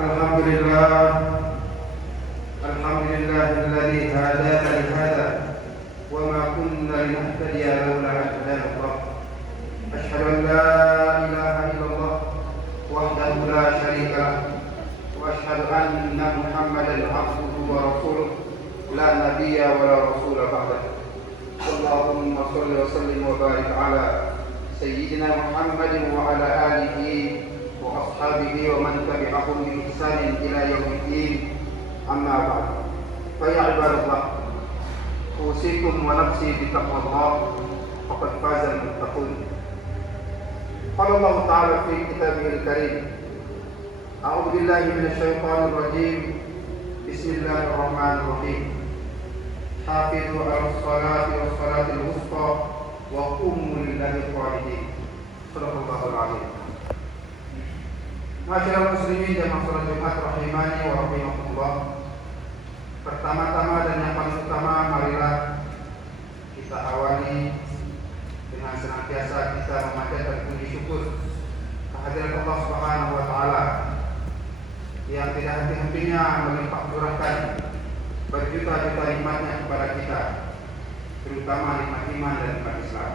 Alhamdulillah, alhamdulillahilladzi hadana li hada wa ma kunna linahtadiya laula an hadana Allah. Asyhadu an la ilaha illallah wahdahu la syarika lah wa asyhadu anna Muhammadan abduhu wa rasuluh la nabiyya wa la rasula ba'dah. Allahumma shalli wa sallim wa barik ala sayyidina Muhammadin wa ala alihi wa ashabihi wa man tabi'ahum bi ihsanin ila yaumiddin. Amma ba'd. Fa ya ibadallah, usikum wa nafsi bi taqwallah faqad faza al-muttaqun. Qala Allah ta'ala fi kitabihil karim, a'udzu billahi minasy syaithanir rajim. Bismillahirrahmanirrahim. Hafizu 'alas salati was salatil wusta wa qumu lillahi qanitin. Shadaqallahul 'azim. Masyaallah muslimin jamaah salat Jumat rahimani wa rahimakumullah. Pertama-tama dan yang paling utama, marilah kita awali dengan senantiasa kita memanjatkan puji syukur kehadirat Allah Subhanahu wa taala yang tidak henti-hentinya melimpah curahkan berjuta-juta nikmatnya kepada kita, terutama nikmat iman dan nikmat Islam.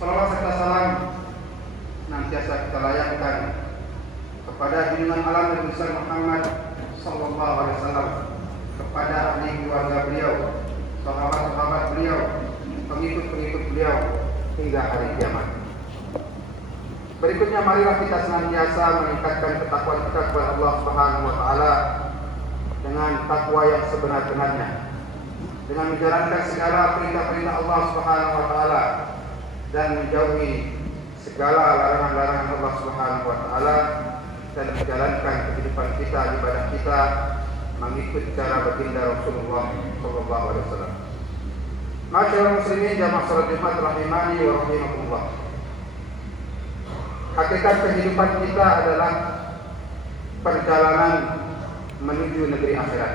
Salawat serta salam senantiasa kita layangkan kepada junjungan alam Nabi besar Muhammad sallallahu alaihi wasallam, kepada ahli keluarga beliau, sahabat-sahabat beliau, pengikut-pengikut beliau hingga hari kiamat. Berikutnya marilah kita senantiasa meningkatkan ketakwaan kita kepada Allah Subhanahu wa taala dengan takwa yang sebenar-benarnya, dengan menjalankan segala perintah-perintah Allah Subhanahu wa taala dan menjauhi segala larangan-larangan Allah Subhanahu wa taala, dan menjalankan kehidupan kita, ibadah kita mengikut cara baginda Rasulullah sallallahu alaihi wasallam. Masyaallah muslimin jamaah salat Jumat rahimani wa rahimakumullah. Hakikat kehidupan kita adalah perjalanan menuju negeri akhirat,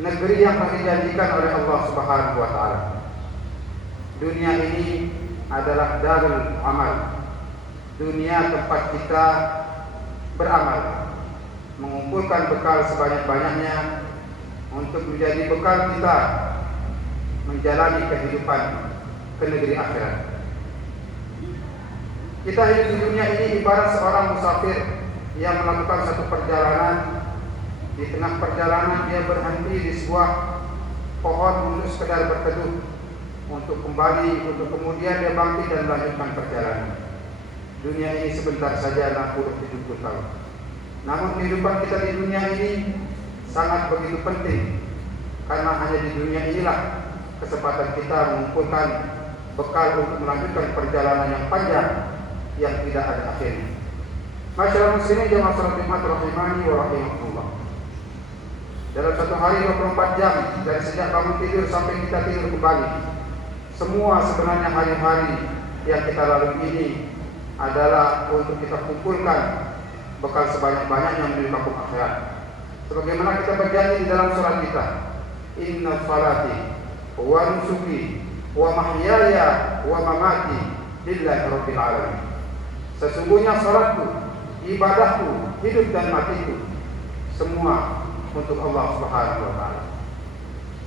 negeri yang telah dijanjikan oleh Allah Subhanahu wa taala. Dunia ini adalah darul amal, dunia tempat kita beramal, mengumpulkan bekal sebanyak-banyaknya untuk menjadi bekal kita menjalani kehidupan ke negeri akhirat. Kita hidup di dunia ini ibarat seorang musafir yang melakukan satu perjalanan. Di tengah perjalanan dia berhenti di sebuah pohon untuk sekedar berteduh, untuk kembali, untuk kemudian dia bangkit dan melanjutkan perjalanan. Dunia ini sebentar saja 60-70 tahun. Namun kehidupan kita di dunia ini sangat begitu penting, karena hanya di dunia inilah kesempatan kita mengumpulkan bekal untuk melanjutkan perjalanan yang panjang yang tidak ada akhirnya. Masyaallah muslimin jamaah salat Jumat rahimani wa rahimakumullah. Dalam satu hari 24 jam dari sejak bangun tidur sampai kita tidur kembali, semua sebenarnya hari-hari yang kita lalui ini adalah untuk kita kumpulkan bekal sebanyak-banyaknya menuju kampung akhirat. Sebagaimana kita berjanji di dalam salat kita, inna salati wa nusuki wa mahyaya wa mamati lillahi rabbil alamin. Sesungguhnya salatku, ibadahku, hidup dan matiku semua untuk Allah Subhanahu wa taala.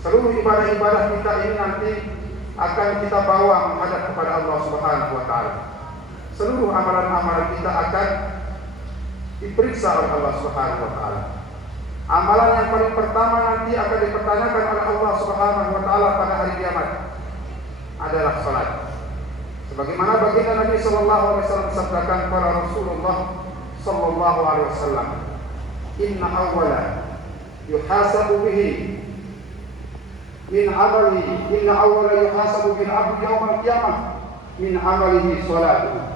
Seluruh ibadah-ibadah kita ini nanti akan kita bawa menghadap kepada Allah Subhanahu wa taala. Seluruh amalan-amalan kita akan diperiksa oleh Allah Subhanahu wa taala. Amalan yang paling pertama nanti akan dipertanyakan oleh Allah Subhanahu wa taala pada hari kiamat adalah salat. Sebagaimana baginda Nabi sallallahu alaihi wasallam sabdakan kepada Rasulullah sallallahu alaihi wasallam, inna awwala yuhasabu bihi min amali, inna awwala yuhasabu bil abdi yaumil qiyamah min amalihi salatuhu.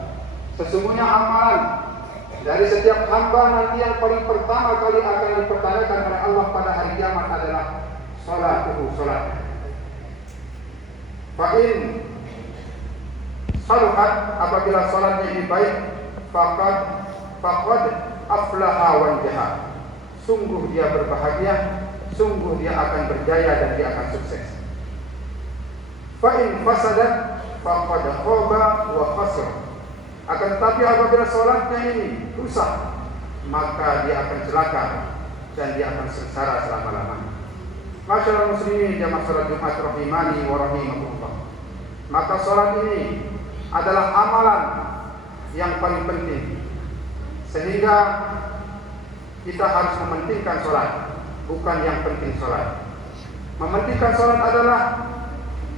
Sesungguhnya amalan dari setiap hamba nanti yang paling pertama kali akan dipertanyakan oleh Allah pada hari kiamat adalah salatuhu, salat. Fa in saluhat, apabila salatnya ini baik, faqad aflaha wa anjaha. Sungguh dia berbahagia, sungguh dia akan berjaya dan dia akan sukses. Fa in fasadat faqad khaba wa khasir. Akan tetapi apabila salatnya ini rusak, maka dia akan celaka dan dia akan sengsara selama-lamanya. Masyaallah muslimin jamaah salat Jumat rahimani wa rahimakumullah. Maka salat ini adalah amalan yang paling penting, sehingga kita harus mementingkan salat, bukan yang penting salat. Mementingkan salat adalah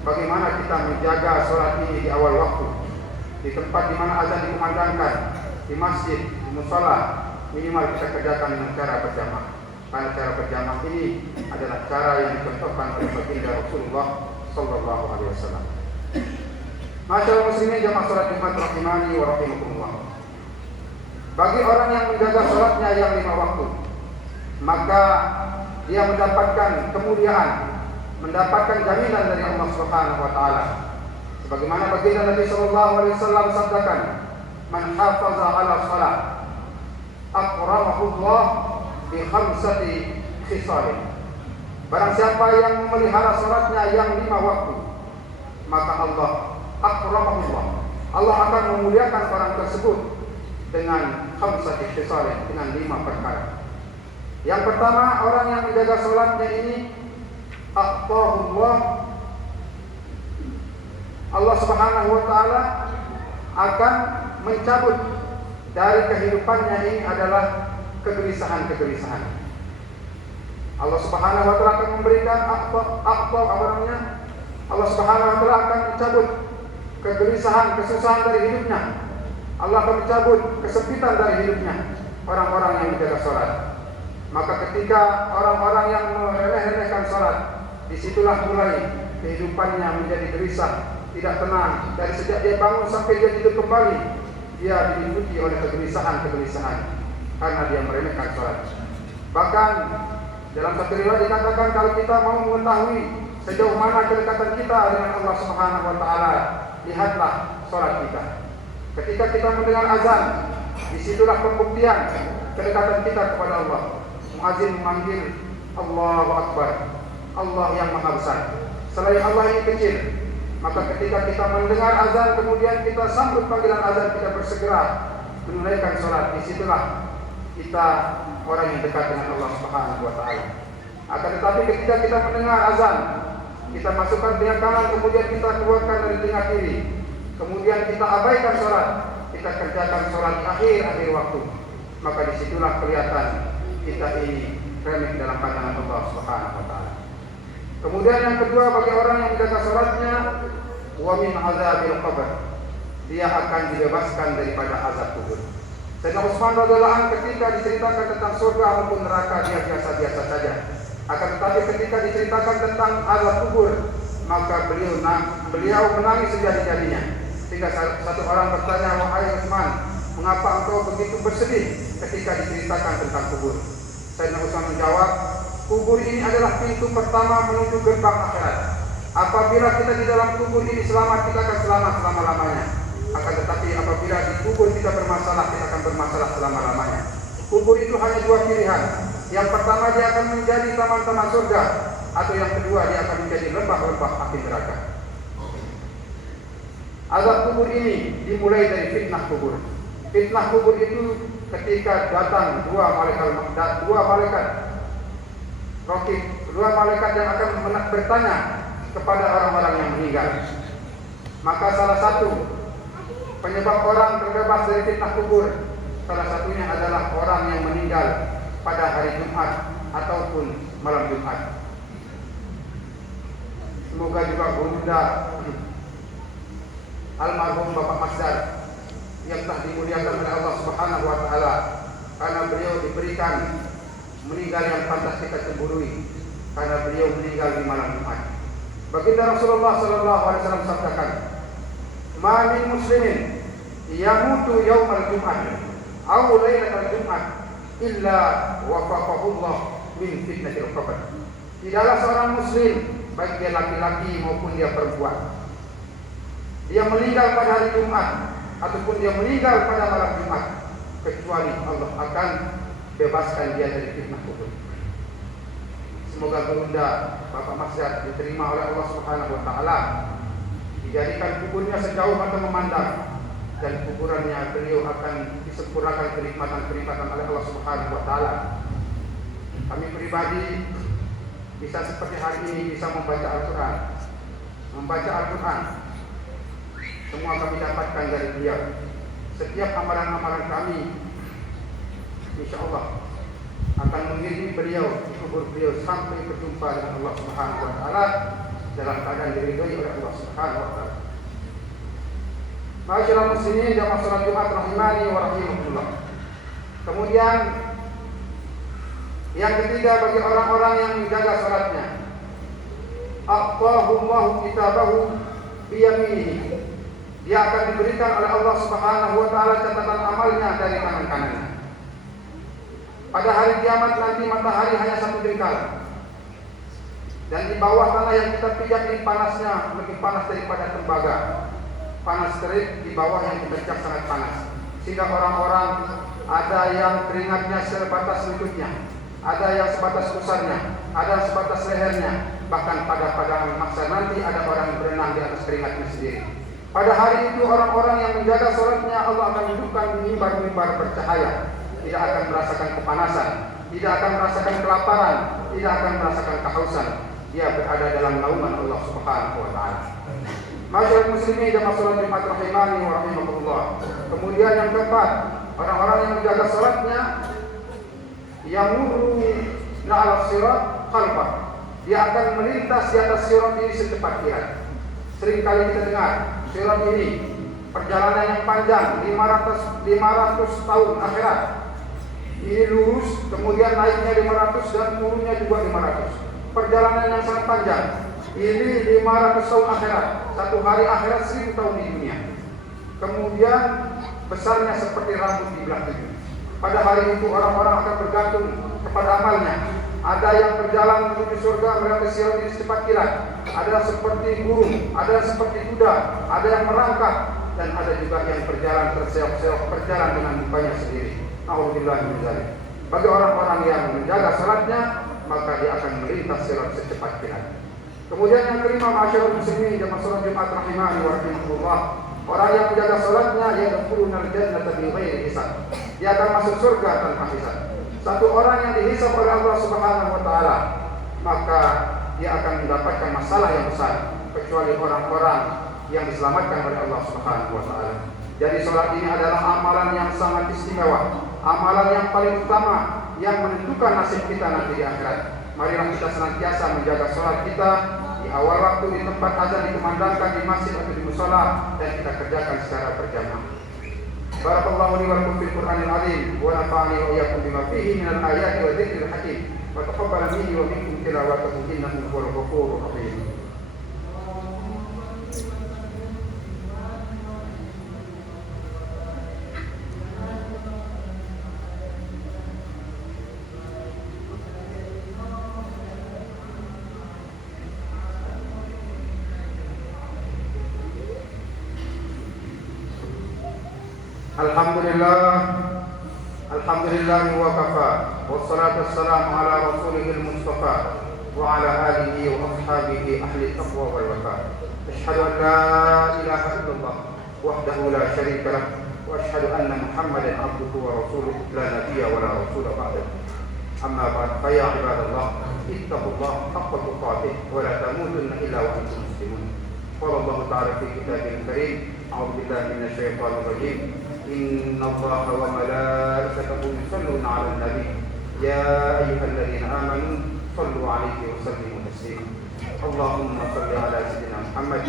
bagaimana kita menjaga salat ini di awal waktu, di tempat di mana azan dikumandangkan, di masjid, di musala, minimal kita kerjakan dengan cara berjamaah. Karena cara berjamaah ini adalah cara yang dicontohkan oleh baginda Rasulullah sallallahu alaihi wasallam. Masyaallah muslimin jamaah salat Jumat rahimani wa rahimakumullah. Bagi orang yang menjaga salatnya yang 5 waktu, maka dia mendapatkan kemuliaan, mendapatkan jaminan dari Allah Subhanahu wa taala. Sebagaimana baginda Nabi sallallahu alaihi wasallam sabdakan, "Man hafaza 'ala shalah aqramahu Allah bi khamsati khisalin." Barang siapa yang memelihara salatnya yang 5 waktu, maka Allah aqramahu Allah akan memuliakan orang tersebut dengan khamsati khisalin, dengan 5 perkara. Yang pertama, orang yang menjaga salatnya ini Allah Subhanahu wa taala akan mencabut dari kehidupannya ini adalah kegelisahan-kegelisahan. Allah Subhanahu wa taala akan memberikan Allah Subhanahu wa taala akan mencabut kegelisahan, kesusahan dari hidupnya. Allah akan mencabut kesempitan dari hidupnya orang-orang yang menjaga salat. Maka ketika orang-orang yang meremeh-remehkan salat, disitulah mulai kehidupannya menjadi gelisah, tidak tenang. Dari sejak dia bangun sampai dia tidur kembali, dia diliputi oleh kegelisahan-kegelisahan karena dia meremehkan salat. Bahkan dalam satu riwayat dikatakan, kalau kita mau mengetahui sejauh mana kedekatan kita dengan Allah Subhanahu wa taala, lihatlah salat kita. Ketika kita mendengar azan, disitulah pembuktian kedekatan kita kepada Allah. Muazzin memanggil Allahu Akbar, Allah yang Maha Besar. Selain Allah ini kecil. Maka ketika kita mendengar azan, kemudian kita sambut panggilan azan, kita bersegera menunaikan salat. Disitulah kita orang yang dekat dengan Allah Subhanahu wa taala. Akan tetapi ketika kita mendengar azan, kita masukkan telinga kanan, kemudian kita keluarkan dari telinga kiri, kemudian kita abaikan salat, kita kerjakan salat di akhir waktu, maka disitulah kelihatan kita ini remeh dalam pandangan Allah Subhanahu wa taala. Kemudian yang kedua, bagi orang yang menjaga salatnya, wa min azabil qabr, dia akan dibebaskan daripada azab kubur. Sayyidina Utsman radhiyallahu anhu ketika diceritakan tentang surga maupun neraka, dia biasa-biasa saja. Akan tetapi ketika diceritakan tentang azab kubur, maka beliau menangis sejadi-jadinya. Sehingga satu orang bertanya, "Wahai Utsman, mengapa engkau begitu bersedih ketika diceritakan tentang kubur?" Sayyidina Utsman menjawab, "Kubur ini adalah pintu pertama menuju gerbang akhirat. Apabila kita di dalam kubur ini selamat, kita akan selamat selama-lamanya. Akan tetapi apabila di kubur kita bermasalah, kita akan bermasalah selama-lamanya." Kubur itu hanya 2 pilihan. Yang pertama, dia akan menjadi taman-taman surga, atau yang kedua, dia akan menjadi lembah-lembah api neraka. Azab kubur ini dimulai dari fitnah kubur. Fitnah kubur itu ketika datang dua malaikat yang akan bertanya kepada orang-orang yang meninggal. Maka salah satu penyebab orang terbebas dari fitnah kubur, salah satunya adalah orang yang meninggal pada hari Jumat ataupun malam Jumat. Semoga juga Bunda almarhum Bapak Masdar yang telah dimuliakan oleh Allah Subhanahu wa taala, karena beliau diberikan meninggal yang pantas kita cemburui, karena beliau meninggal di malam Jumat. Baginda Rasulullah sallallahu alaihi wasallam sabdakan, "Ma min muslimin yamutu yaumal Jum'ah aw lailatal Jum'ah illa wafaqahu Allah min fitnatil qabr." Tidaklah seorang muslim, baik dia laki-laki maupun dia perempuan, dia meninggal pada hari Jumat ataupun dia meninggal pada malam Jumat, kecuali Allah akan bebaskan dia dari fitnah kubur. Semoga Bunda Bapak Masdar diterima oleh Allah Subhanahu wa taala, dijadikan kuburnya sejauh mata memandang, dan kuburannya beliau akan disempurnakan kenikmatan-kenikmatan oleh Allah Subhanahu wa taala. Kami pribadi bisa seperti hari ini bisa membaca Al-Qur'an. Semua kami dapatkan dari beliau. Setiap amalan-amalan kami insyaallah akan mengiringi beliau di kubur beliau sampai berjumpa dengan Allah Subhanahu wa taala dalam keadaan diridhoi oleh Allah Subhanahu wa taala. Ma'asyiral muslimin jamaah salat Jumat rahimani wa rahimakumullah. Kemudian yang ketiga, bagi orang-orang yang menjaga salatnya, aqtahullahu kitabahu biyaminihi. Dia akan diberikan oleh Allah Subhanahu wa taala catatan amalnya dari tangan kanannya. Pada hari kiamat nanti matahari hanya satu jengkal. Dan di bawah tanah yang kita pijak ini panasnya lebih panas daripada tembaga. Panas terik, di bawah yang kita pijak sangat panas. Sehingga orang-orang ada yang keringatnya sebatas lututnya, ada yang sebatas pusarnya, ada sebatas lehernya. Bahkan pada masa nanti ada orang yang berenang di atas keringatnya sendiri. Pada hari itu orang-orang yang menjaga sholatnya Allah akan hidupkan mimbar-mimbar bercahaya. Tidak akan merasakan kepanasan, tidak akan merasakan kelaparan, tidak akan merasakan kehausan. Dia berada dalam naungan Allah Subhanahu wa taala. Ma'asyiral muslimin jamaah salat Jumat rahimani wa rahimakumullah. Kemudian yang keempat, orang-orang yang menjaga salatnya yamurru na'al sirat khalfah. Dia akan melintas di atas sirat ini secepat kilat. Sering kali kita dengar sirat ini perjalanan yang panjang 500 tahun akhirat. Ini lurus, kemudian naiknya 500 dan turunnya juga 500. Perjalanan yang sangat panjang. Ini 500 tahun akhirat. Satu hari akhirat 1000 tahun di dunia. Kemudian besarnya seperti rambut di belah tujuh. Pada hari itu orang-orang akan bergantung kepada amalnya. Ada yang berjalan menuju surga melewati sirat ini secepat kilat. Ada seperti burung, ada seperti kuda, ada yang merangkak, dan ada juga yang berjalan terseok-seok, berjalan dengan mukanya sendiri. Alhamdulillah min dzalik. Bagi orang-orang yang menjaga salatnya, maka dia akan melintas sirat secepat kilat. Kemudian yang kelima, ma'asyiral muslimin jamaah salat Jumat rahimani wa rahimakumullah. Orang yang menjaga salatnya yadkhuluna al-jannata bighairi hisab. Dia akan masuk surga tanpa hisab. Satu orang yang dihisab oleh Allah Subhanahu wa taala, maka dia akan mendapatkan masalah yang besar, kecuali orang-orang yang diselamatkan oleh Allah Subhanahu wa taala. Jadi salat ini adalah amalan yang sangat istimewa, amalan yang paling utama yang menentukan nasib kita nanti di akhirat. Marilah kita senantiasa menjaga salat kita di awal waktu, di tempat azan dikumandangkan, di masjid atau di mushola, dan kita kerjakan secara berjamaah. Barakallahu li wa lakum fil Qur'anil azim wa nafa'ani wa iyyakum bima fihi minal ayati wa dzikril hakim wa taqabbal minni wa minkum tilawatahu innahu huwal ghafurur rahim. Alhamdulillah wa kafa wassalatu wassalamu ala rasulihil mustafa wa ala alihi wa ashabihi ahli taqwa wal wafa. Asyhadu an la ilaha illallah wahdahu la syarika lah wa asyhadu anna Muhammadan abduhu wa rasuluh la nabiyya wa la rasula ba'dahu. Amma ba'd, fa ya ibadallah ittaqullaha haqqa tuqatih wa la tamutunna illa wa antum muslimun. Qala Allah ta'ala fi kitabil karim, a'udzu billahi minasy syaithanir rajim. إن الله وملائكته يصلون على النبي يا أيها الذين آمنوا صلوا عليه وسلموا تسليما. اللهم صل على سيدنا محمد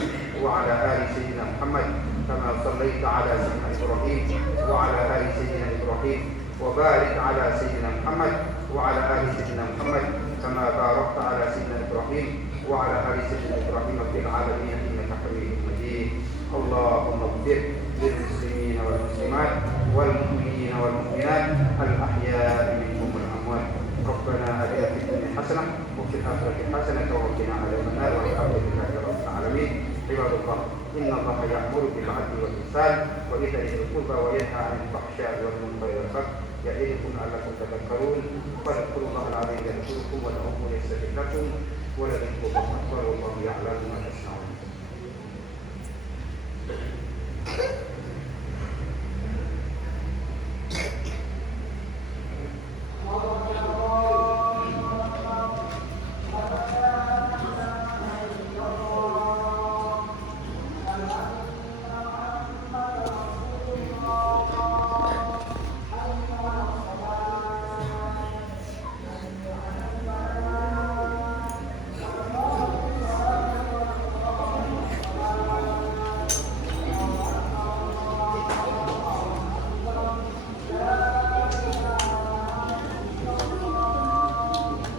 وعلى آل سيدنا محمد كما صليت على سيدنا إبراهيم وعلى آل سيدنا إبراهيم وبارك على سيدنا محمد وعلى آل سيدنا محمد كما باركت على سيدنا إبراهيم وعلى آل سيدنا إبراهيم في العالمين إنك حميد مجيد. اللهم اغفر للمسلمين والمسلمات والمؤمنين والمؤمنات الأحياء منهم والأموات. ربنا آتنا في الدنيا حسنة وفي الآخرة حسنة وقنا عذاب النار والحمد لله رب العالمين. عباد الله إن الله يأمر بالعدل والإحسان وإيتاء ذي القربى وينهى عن الفحشاء والمنكر والبغي يعظكم لعلكم تذكرون. فاذكروا الله العظيم يذكركم وادعوه يستجب لكم ولذكر الله أكبر والله يعلم ما تصنعون.